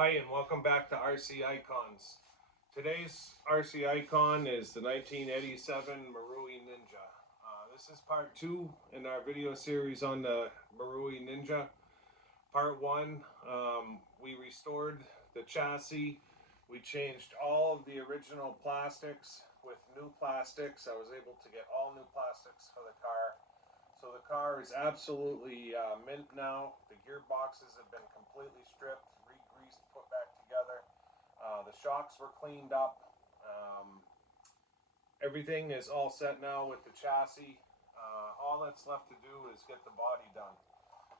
Hi and welcome back to RC Icons. Today's RC Icon is the 1987 Marui Ninja. This is part 2 in our video series on the Marui Ninja. Part 1, we restored the chassis. We changed all of the original plastics with new plastics. I was able to get all new plastics for the car. So the car is absolutely mint now. The gearboxes have been completely stripped, re-greased, put back together. The shocks were cleaned up. Everything is all set now with the chassis. All that's left to do is get the body done.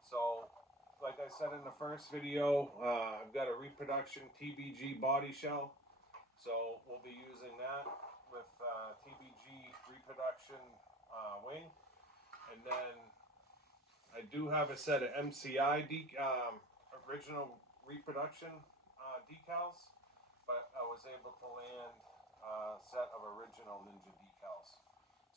So, like I said in the first video, I've got a reproduction TBG body shell. So we'll be using that with TBG reproduction wing. And then I do have a set of MCI original reproduction decals, but I was able to land a set of original Ninja decals.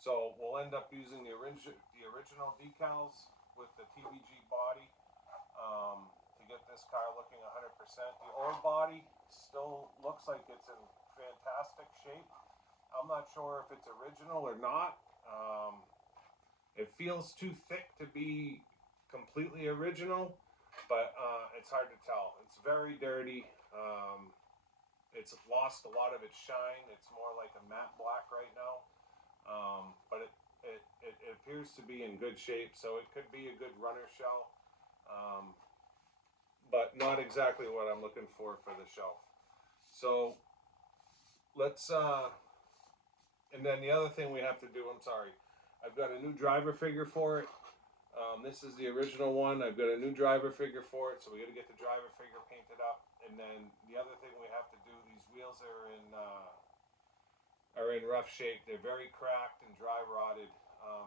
So we'll end up using the original decals with the TBG body to get this car looking 100%. The old body still looks like it's in fantastic shape. I'm not sure if it's original or not. It feels too thick to be completely original, but it's hard to tell. It's very dirty. It's lost a lot of its shine. It's more like a matte black right now, but it appears to be in good shape, so it could be a good runner shell, but not exactly what I'm looking for the shelf. So let's, and then the other thing we have to do, I'm sorry, I've got a new driver figure for it. This is the original one. I've got a new driver figure for it, so we got to get the driver figure painted up. And then the other thing we have to do, these wheels are in rough shape. They're very cracked and dry rotted,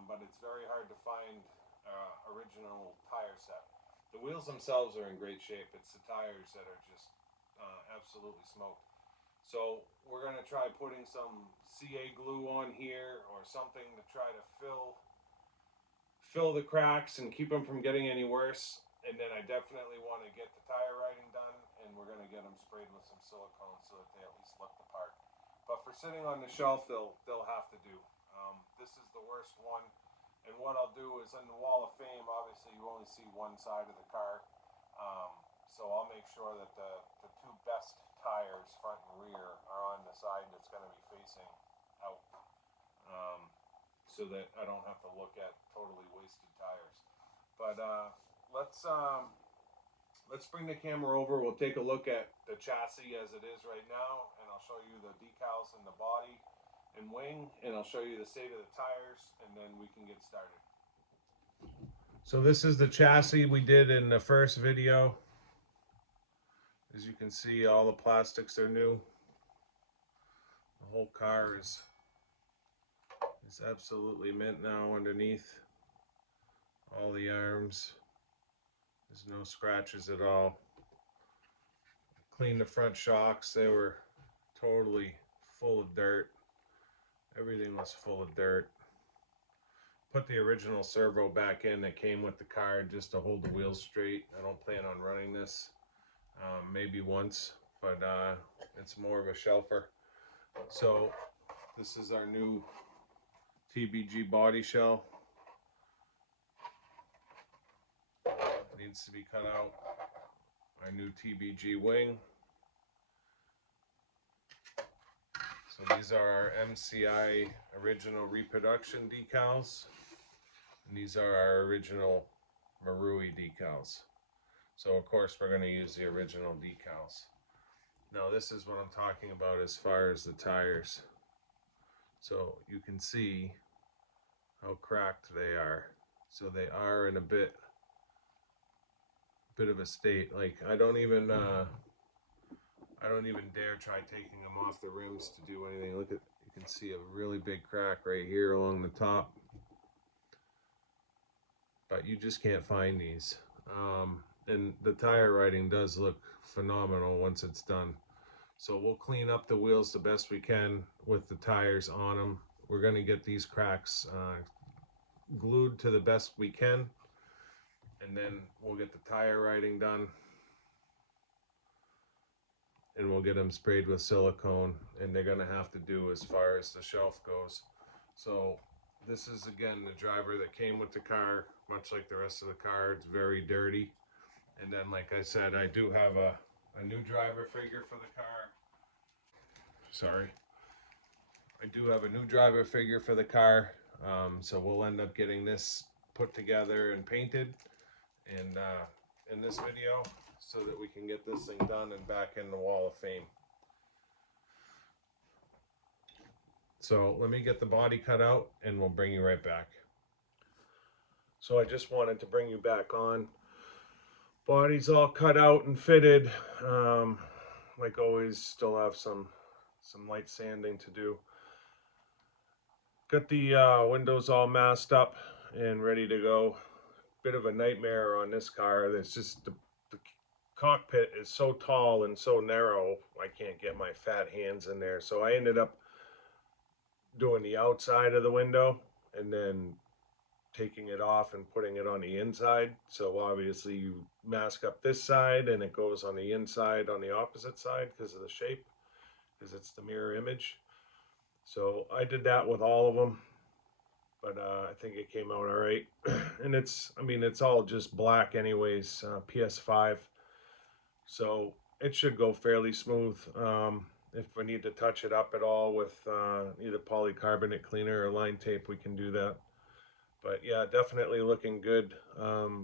but it's very hard to find original tire set. The wheels themselves are in great shape. It's the tires that are just absolutely smoked. So we're going to try putting some CA glue on here or something to try to fill the cracks and keep them from getting any worse. And then I definitely want to get the tire writing done, and we're going to get them sprayed with some silicone so that they at least look the part. But for sitting on the shelf, they'll have to do. This is the worst one. And what I'll do is in the Wall of Fame, obviously you only see one side of the car. So I'll make sure that the two best tires, front and rear, are on the side that's going to be facing out. So that I don't have to look at totally wasted tires. But let's bring the camera over. We'll take a look at the chassis as it is right now, and I'll show you the decals in the body and wing, and I'll show you the state of the tires, and then we can get started. So this is the chassis we did in the first video. As you can see, all the plastics are new. The whole car is absolutely mint now underneath. All the arms. There's no scratches at all. Cleaned the front shocks. They were totally full of dirt. Everything was full of dirt. Put the original servo back in that came with the car just to hold the wheels straight. I don't plan on running this. Maybe once, but it's more of a shelfer. So this is our new TBG body shell. It needs to be cut out. Our new TBG wing. So these are our MCI original reproduction decals. And these are our original Marui decals. So of course we're going to use the original decals. Now this is what I'm talking about as far as the tires. So you can see how cracked they are. So they are in a bit of a state. Like I don't even dare try taking them off the rims to do anything. Look at, you can see a really big crack right here along the top. But you just can't find these. And the tire writing does look phenomenal once it's done. So we'll clean up the wheels the best we can with the tires on them. We're going to get these cracks glued to the best we can, and then we'll get the tire writing done. and we'll get them sprayed with silicone, and they're gonna have to do as far as the shelf goes. So this is again the driver that came with the car, much like the rest of the car. It's very dirty. And then, like I said, I do have a new driver figure for the car. Sorry. I do have a new driver figure for the car. So we'll end up getting this put together and painted in this video so that we can get this thing done and back in the Wall of Fame. So let me get the body cut out and we'll bring you right back. So I just wanted to bring you back on. Body's all cut out and fitted. Like always, still have some light sanding to do. Got the windows all masked up and ready to go. Bit of a nightmare on this car. There's just the cockpit is so tall and so narrow, I can't get my fat hands in there. So I ended up doing the outside of the window and then taking it off and putting it on the inside. So obviously you mask up this side and it goes on the inside on the opposite side because of the shape, because it's the mirror image. So I did that with all of them, but I think it came out all right. And I mean, it's all just black anyways, PS5. So it should go fairly smooth. If we need to touch it up at all with either polycarbonate cleaner or line tape, we can do that. But yeah, definitely looking good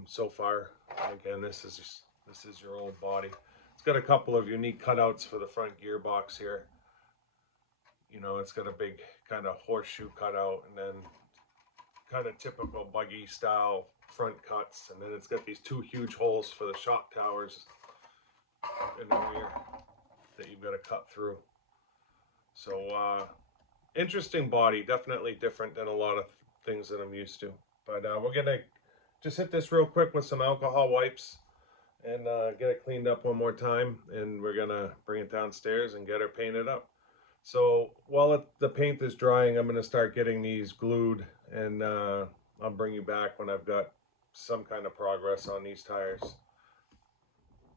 so far. Again, this is your old body. It's got a couple of unique cutouts for the front gearbox here. You know, it's got a big kind of horseshoe cutout, and then kind of typical buggy style front cuts, and then it's got these two huge holes for the shock towers in the rear that you've got to cut through. So interesting body, definitely different than a lot of things that I'm used to. But we're gonna just hit this real quick with some alcohol wipes and get it cleaned up one more time, and we're gonna bring it downstairs and get her painted up. So while the paint is drying, I'm gonna start getting these glued, and I'll bring you back when I've got some kind of progress on these tires.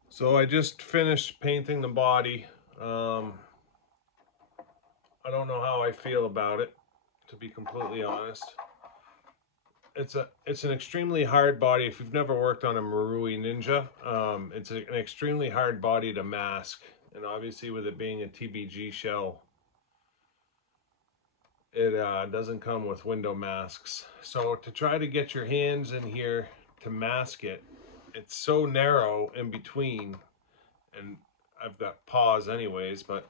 So I just finished painting the body. I don't know how I feel about it, to be completely honest. It's an extremely hard body. If you've never worked on a Marui Ninja, it's an extremely hard body to mask. And obviously with it being a TBG shell, it doesn't come with window masks. So to try to get your hands in here to mask it, it's so narrow in between, and I've got paws anyways, but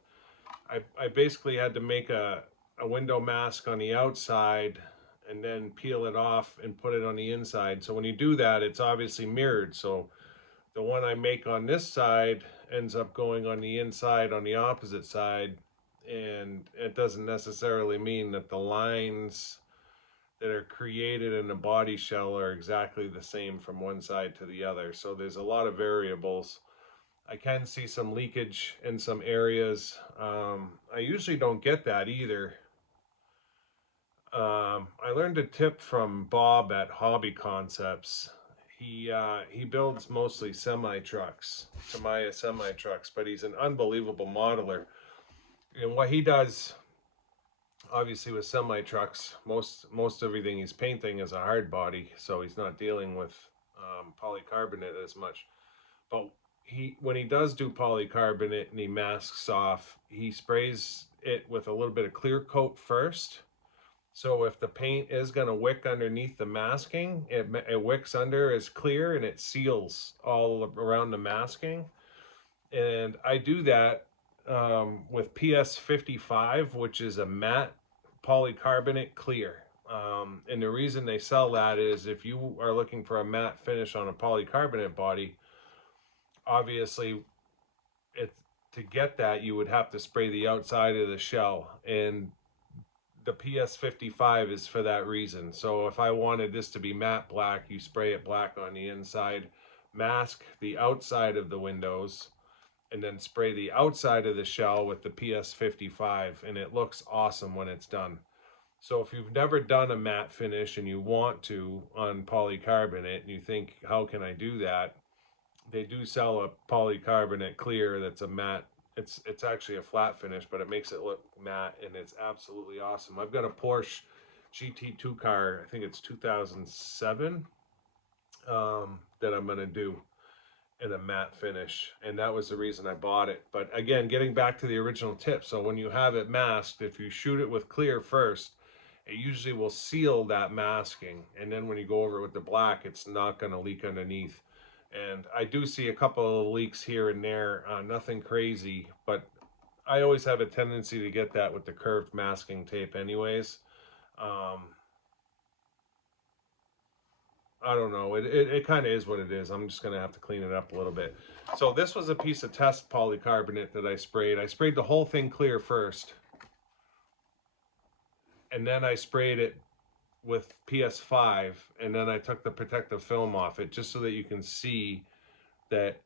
I basically had to make a window mask on the outside and then peel it off and put it on the inside. So when you do that, it's obviously mirrored. So the one I make on this side ends up going on the inside on the opposite side, and it doesn't necessarily mean that the lines that are created in the body shell are exactly the same from one side to the other. So there's a lot of variables. I can see some leakage in some areas. I usually don't get that either. I learned a tip from Bob at Hobby Concepts. He builds mostly semi trucks, Tamiya semi trucks, but he's an unbelievable modeler. And what he does, obviously with semi trucks, most everything he's painting is a hard body, so he's not dealing with polycarbonate as much. But when he does do polycarbonate and he masks off, he sprays it with a little bit of clear coat first. So if the paint is going to wick underneath the masking, it wicks under as clear and it seals all around the masking. And I do that with PS55, which is a matte polycarbonate clear. And the reason they sell that is if you are looking for a matte finish on a polycarbonate body, obviously to get that you would have to spray the outside of the shell, and the PS55 is for that reason. So if I wanted this to be matte black, you spray it black on the inside, mask the outside of the windows, and then spray the outside of the shell with the PS55, and it looks awesome when it's done. So if you've never done a matte finish and you want to on polycarbonate and you think, how can I do that? They do sell a polycarbonate clear that's a matte It's actually a flat finish, but it makes it look matte, and it's absolutely awesome. I've got a Porsche GT2 car, I think it's 2007, that I'm gonna do in a matte finish, and that was the reason I bought it. But again, getting back to the original tip, so when you have it masked, if you shoot it with clear first, it usually will seal that masking, and then when you go over it with the black, it's not going to leak underneath. And I do see a couple of leaks here and there, nothing crazy, but I always have a tendency to get that with the curved masking tape anyways. um, I don't know. It kind of is what it is. I'm just going to have to clean it up a little bit. So this was a piece of test polycarbonate that I sprayed. I sprayed the whole thing clear first, and then I sprayed it with PS5, and then I took the protective film off it just so that you can see that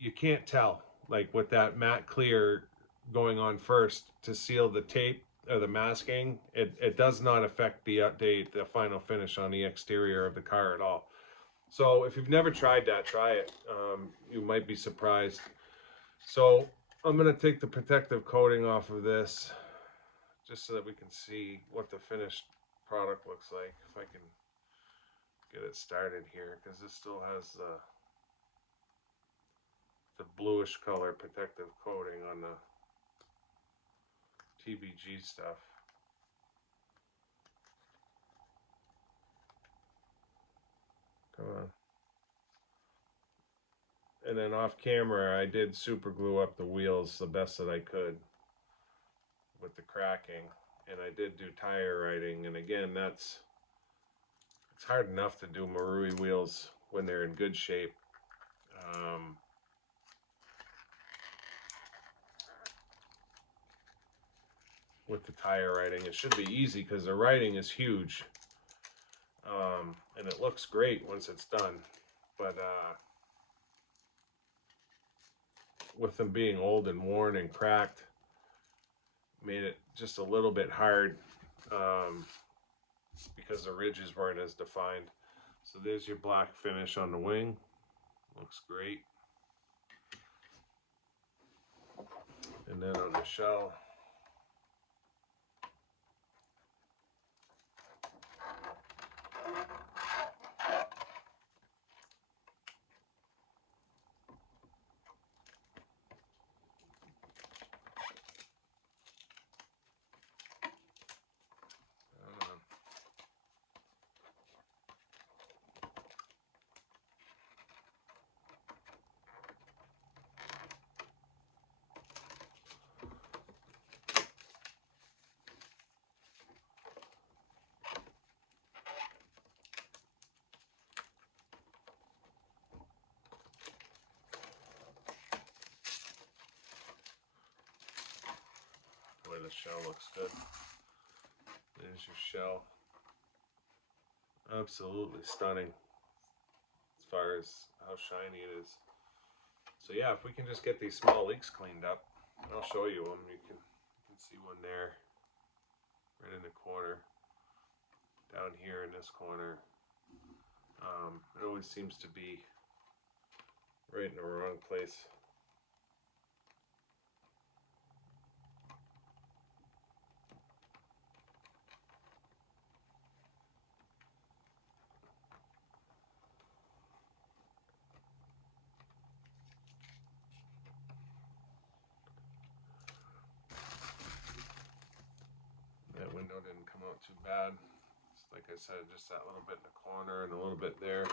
you can't tell, like with that matte clear going on first to seal the tape or the masking, it does not affect the final finish on the exterior of the car at all. So if you've never tried that, try it. You might be surprised. So I'm going to take the protective coating off of this just so that we can see what the finished product looks like. If I can get it started here, because this still has the bluish color protective coating on the TBG stuff. Come on. And then off camera, I did super glue up the wheels the best that I could with the cracking, and I did do tire writing. And again, it's hard enough to do Marui wheels when they're in good shape. With the tire writing, it should be easy because the writing is huge, and it looks great once it's done. But with them being old and worn and cracked, made it just a little bit hard, because the ridges weren't as defined. So there's your black finish on the wing. Looks great. And then on the shell, boy, the shell looks good. There's your shell. Absolutely stunning as far as how shiny it is. So yeah, if we can just get these small leaks cleaned up, I'll show you them. You can see one there, right in the corner, down here in this corner. It always seems to be right in the wrong place. That window didn't come out too bad. It's, like I said, just that little bit in the corner and a little bit there.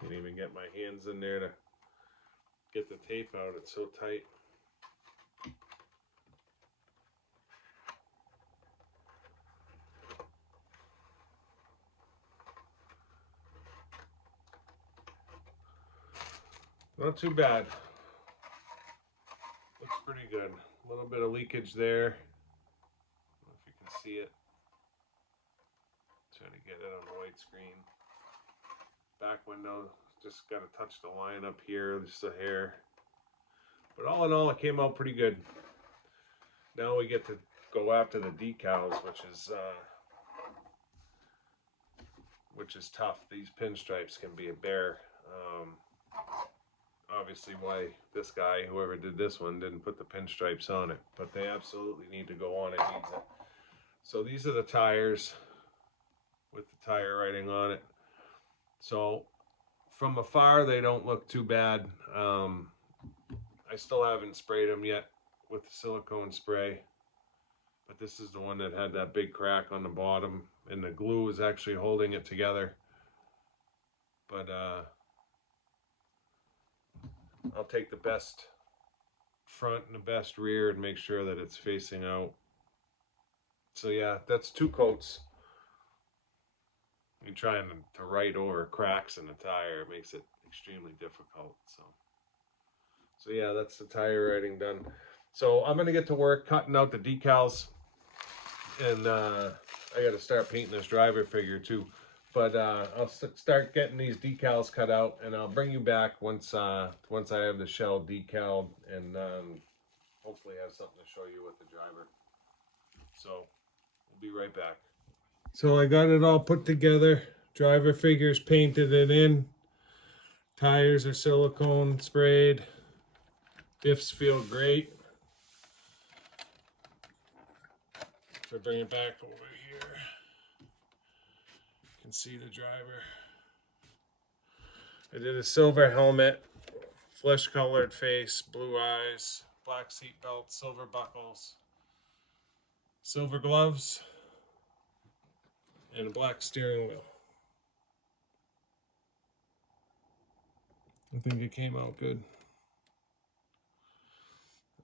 Can't even get my hands in there to get the tape out. It's so tight. Not too bad. pretty good. A little bit of leakage there. I don't know if you can see it. Try to get it on the white screen. Back window, just got to touch the line up here, just a hair. But all in all, it came out pretty good. Now we get to go after the decals, which is tough. These pinstripes can be a bear. Obviously why this guy, whoever did this one, didn't put the pinstripes on it, but they absolutely need to go on. It needs it. So these are the tires with the tire writing on it. So from afar, they don't look too bad. I still haven't sprayed them yet with the silicone spray, but this is the one that had that big crack on the bottom, and the glue is actually holding it together. But I'll take the best front and the best rear and make sure that it's facing out. So yeah, that's 2 coats. You're trying to write over cracks in the tire, it makes it extremely difficult. So yeah, that's the tire writing done. So I'm gonna get to work cutting out the decals, and I gotta start painting this driver figure too. But I'll start getting these decals cut out, and I'll bring you back once I have the shell decaled, and hopefully have something to show you with the driver. So we'll be right back. So I got it all put together. Driver figures painted it in. Tires are silicone sprayed. Diffs feel great. If I bring it back over here, you can see the driver. I did a silver helmet, flesh colored face, blue eyes, black seat belt, silver buckles, silver gloves, and a black steering wheel. I think it came out good.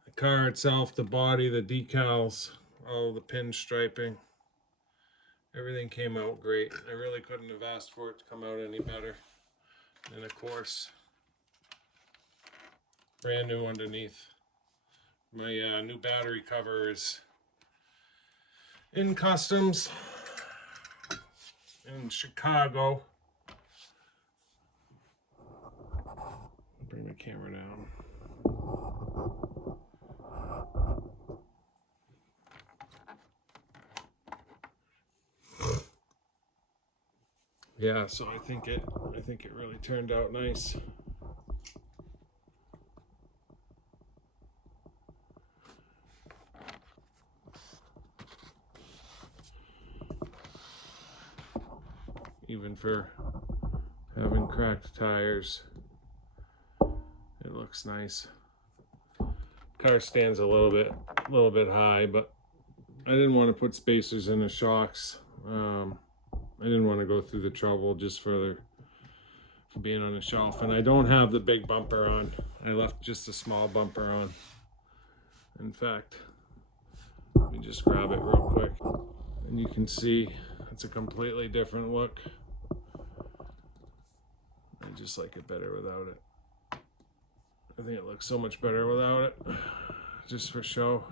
The car itself, the body, the decals, all the pin striping, everything came out great. I really couldn't have asked for it to come out any better. And of course, brand new underneath. My new battery cover is in customs in Chicago. Bring the camera down. Yeah, so I think it really turned out nice. Even for having cracked tires, it looks nice. Car stands a little bit high, but I didn't want to put spacers in the shocks. I didn't want to go through the trouble just for being on the shelf, and I don't have the big bumper on. I left just a small bumper on. In fact, let me just grab it real quick, and you can see it's a completely different look. I just like it better without it. I think it looks so much better without it, just for show.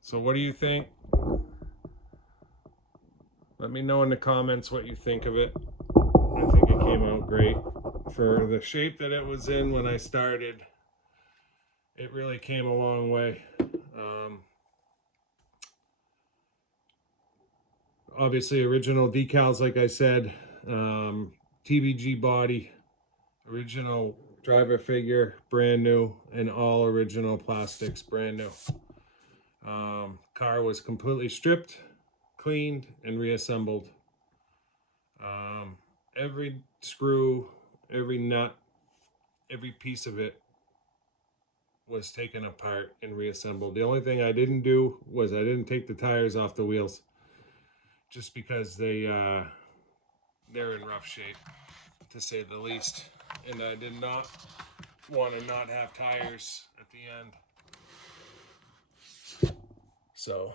So what do you think? Let me know in the comments what you think of it. I think it came out great. For the shape that it was in when I started, it really came a long way. Obviously original decals, like I said, TBG body, original driver figure, brand new, and all original plastics, brand new. Car was completely stripped, cleaned, and reassembled. Every screw, every nut, every piece of it was taken apart and reassembled. The only thing I didn't do was I didn't take the tires off the wheels, just because they're in rough shape, to say the least. And I did not want to not have tires at the end. So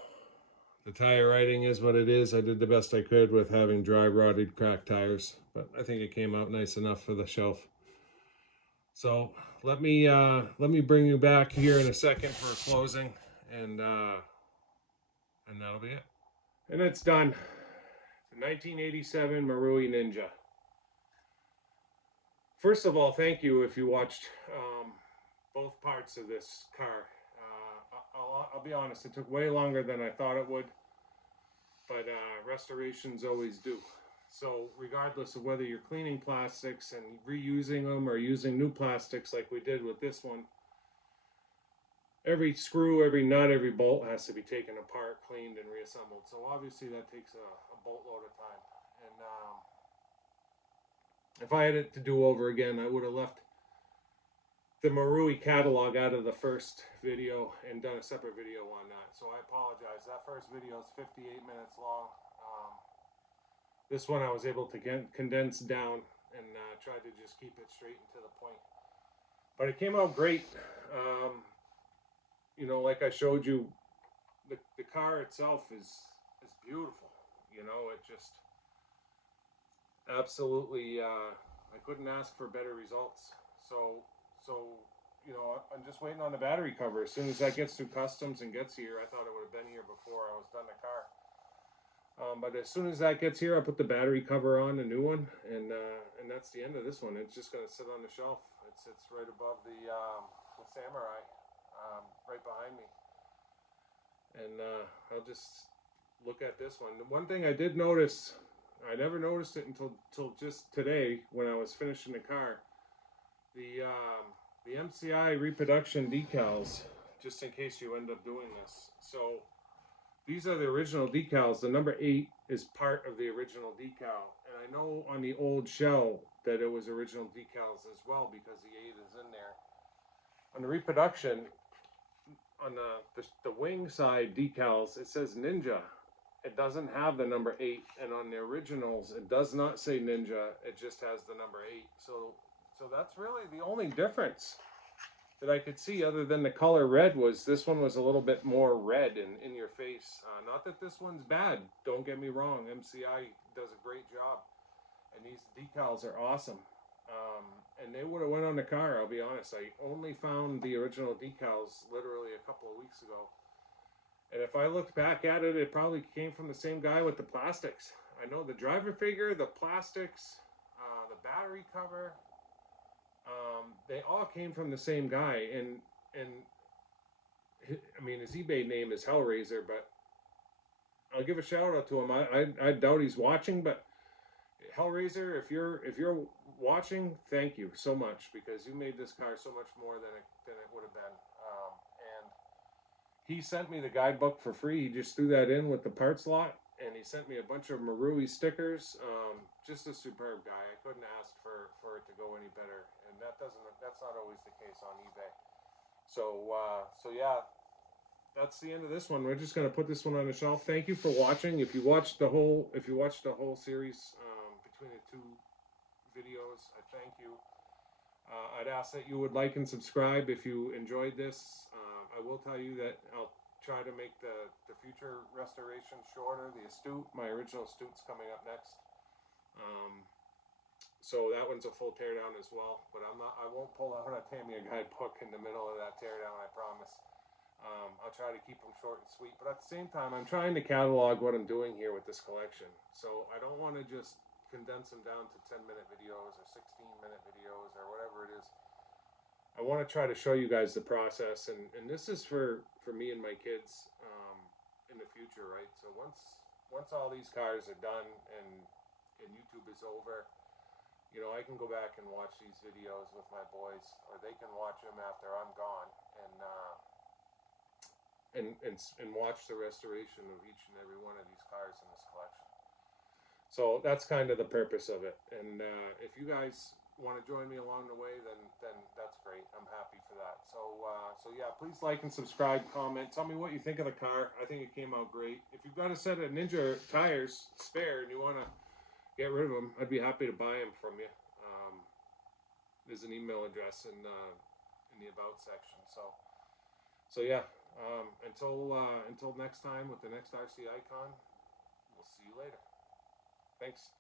the tire writing is what it is. I did the best I could with having dry rotted cracked tires, but I think it came out nice enough for the shelf. So let me bring you back here in a second for closing, and that'll be it. And it's done. The 1987 Marui Ninja. First of all, thank you if you watched both parts of this car. I'll be honest, it took way longer than I thought it would, but restorations always do. So regardless of whether you're cleaning plastics and reusing them or using new plastics like we did with this one, every screw, every nut, every bolt has to be taken apart, cleaned, and reassembled. So obviously that takes a boatload of time. And if I had it to do over again, I would have left the Marui catalog out of the first video and done a separate video on that. So I apologize. That first video is 58 minutes long. This one I was able to condense down and tried to just keep it straight and to the point. But it came out great. You know, like I showed you, the car itself is beautiful. You know, it just absolutely, I couldn't ask for better results. So you know, I'm just waiting on the battery cover. As soon as that gets through customs and gets here, I thought it would have been here before I was done the car. But as soon as that gets here, I'll put the battery cover on, a new one, and that's the end of this one. It's just gonna sit on the shelf. It sits right above the Samurai, right behind me, and I'll just look at this one. The one thing I did notice, I never noticed it until just today when I was finishing the car. The MCI reproduction decals, just in case you end up doing this. So these are the original decals. The number 8 is part of the original decal. And I know on the old shell that it was original decals as well because the 8 is in there. On the reproduction, on the wing side decals, it says Ninja. It doesn't have the number 8. And on the originals, it does not say Ninja. It just has the number 8. So that's really the only difference that I could see, other than the color red, was this one was a little bit more red and in your face. Not that this one's bad, don't get me wrong. MCI does a great job, and these decals are awesome. And they would have went on the car, I'll be honest. I only found the original decals literally a couple of weeks ago. And if I looked back at it, it probably came from the same guy with the plastics. I know the driver figure, the plastics, the battery cover, they all came from the same guy, and I mean, his eBay name is Hellraiser, but I'll give a shout out to him. I doubt he's watching, but Hellraiser, if you're watching, thank you so much, because you made this car so much more than it would have been. And he sent me the guidebook for free. He just threw that in with the parts lot, and he sent me a bunch of Marui stickers. Just a superb guy. I couldn't ask for it to go any better, and that's not always the case on eBay. So yeah, that's the end of this one. We're just gonna put this one on the shelf. Thank you for watching. If you watched the whole series between the two videos, I thank you. I'd ask that you would like and subscribe if you enjoyed this. I will tell you that I'll try to make the future restoration shorter. The Astute, my original Astute's coming up next. So that one's a full teardown as well, but I won't pull out a Tamiya guidebook in the middle of that teardown, I promise. I'll try to keep them short and sweet, but at the same time, I'm trying to catalog what I'm doing here with this collection. So I don't want to just condense them down to 10-minute videos or 16-minute videos or whatever it is. I want to try to show you guys the process, and this is for me and my kids in the future, right? So once all these cars are done and YouTube is over, you know, I can go back and watch these videos with my boys, or they can watch them after I'm gone, and watch the restoration of each and every one of these cars in this collection. So that's kind of the purpose of it. And if you guys want to join me along the way, then that's great. I'm happy for that. So yeah, please like and subscribe, comment, tell me what you think of the car. I think it came out great. If you've got a set of Ninja tires spare and you want to get rid of them, I'd be happy to buy them from you. There's an email address in the about section. So yeah. Until next time with the next RC Icon, we'll see you later. Thanks.